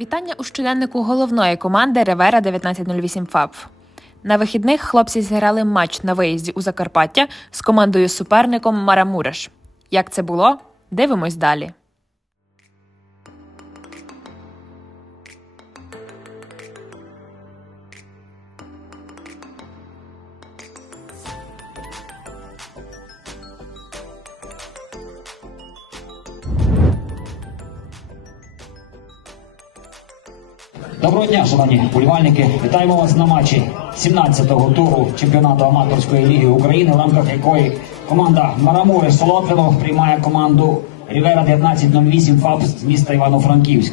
Вітання у щоденнику головної команди Ревера 1908 ФАП. На вихідних хлопці зіграли матч на виїзді у Закарпаття з командою суперником Марамуреш. Як це було? Дивимось далі. Доброго дня, шановні вболівальники. Вітаємо вас на матчі 17-го туру чемпіонату аматорської ліги України, в рамках якої команда Марамури Солотвино приймає команду Рівера 1908 ФАП з міста Івано-Франківськ.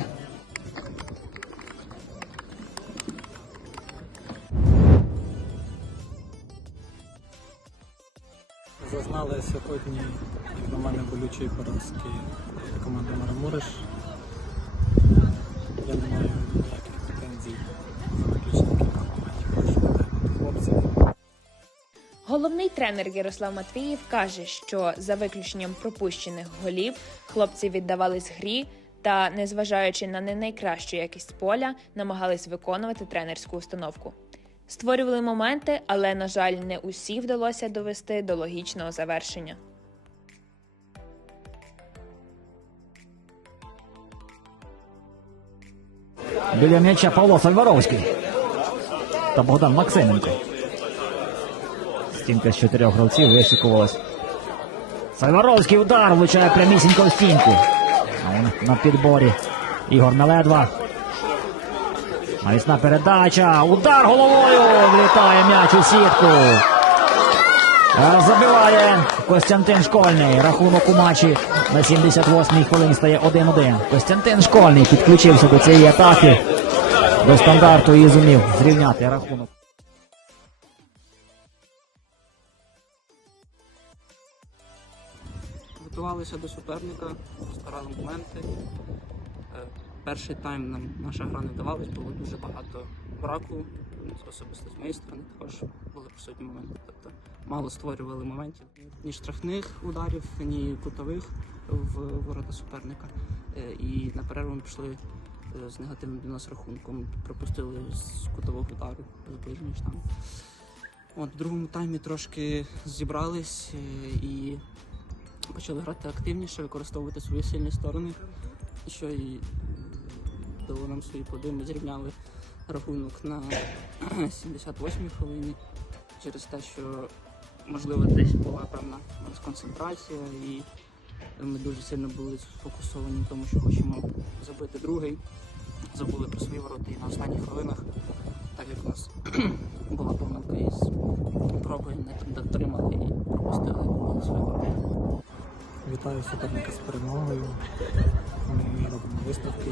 Зазнали сьогодні як на поразки команди Марамуриш. Я не маю Головний тренер Ярослав Матвіїв каже, що за виключенням пропущених голів хлопці віддавались грі та, незважаючи на не найкращу якість поля, намагались виконувати тренерську установку. Створювали моменти, але, на жаль, не усі вдалося довести до логічного завершення. Біля м'яча Павло Сальваровський та Богдан Максименко. Стінка з чотирьох гравців вишикувалась. Сальваровський удар влучає прямісінько в стінку. На підборі. Ігор Неледва. Навісна передача. Удар головою. Влітає м'яч у сітку. Забиває Костянтин Школьний. Рахунок у матчі на 78-й хвилині стає 1-1. Костянтин Школьний підключився до цієї атаки. До стандарту і зумів зрівняти рахунок. Готувалися до суперника, старали моменти. Е, Перший тайм нам наша гра не вдавалась, було дуже багато браку, особисто з моєї сторони також були присутні моменти. Тобто мало створювали моментів ні штрафних ударів, ні кутових в ворота суперника. Е, І на перерву ми пішли е, з негативним для нас рахунком. Пропустили з кутового удару з ближньої штанги. От, в другому таймі трошки зібрались і почали грати активніше, використовувати свої сильні сторони, що і дало нам свої плоди. Ми зрівняли рахунок на 78-й хвилині через те, що можливо десь була певна концентрація, і ми дуже сильно були сфокусовані в тому, що хочемо забити другий. Забули про свої ворота і на останніх хвилинах, так як у нас була помилка із пробою, не дотримали і пропустили свої ворота. Вітаю суперника з перемогою. Ми робимо виставки.